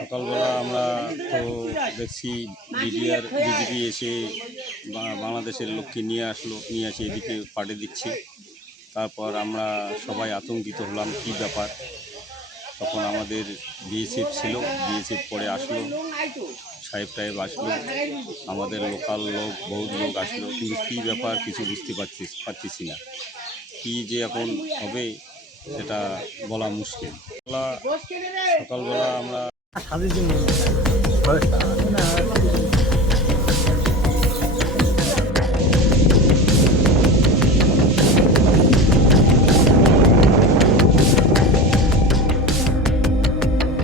সকালবেলা আমরা তো দেখছি বিডিআর বিজেপি এসে বাংলাদেশের লোককে নিয়ে আসলো, নিয়ে এসে এদিকে পাঠিয়ে দিচ্ছে। তারপর আমরা সবাই আতঙ্কিত হলাম, কী ব্যাপার? তখন আমাদের বিএসএফ ছিল, বিএসএফ পরে আসলো, সাহেব টাহেব আসলো, আমাদের লোকাল লোক, বহুত লোক আসলো, কিন্তু কী ব্যাপার কিছু বুঝতে পারছি পারতেছি না। কী যে এখন হবে সেটা বলা মুশকিল। সকালবেলা আমরা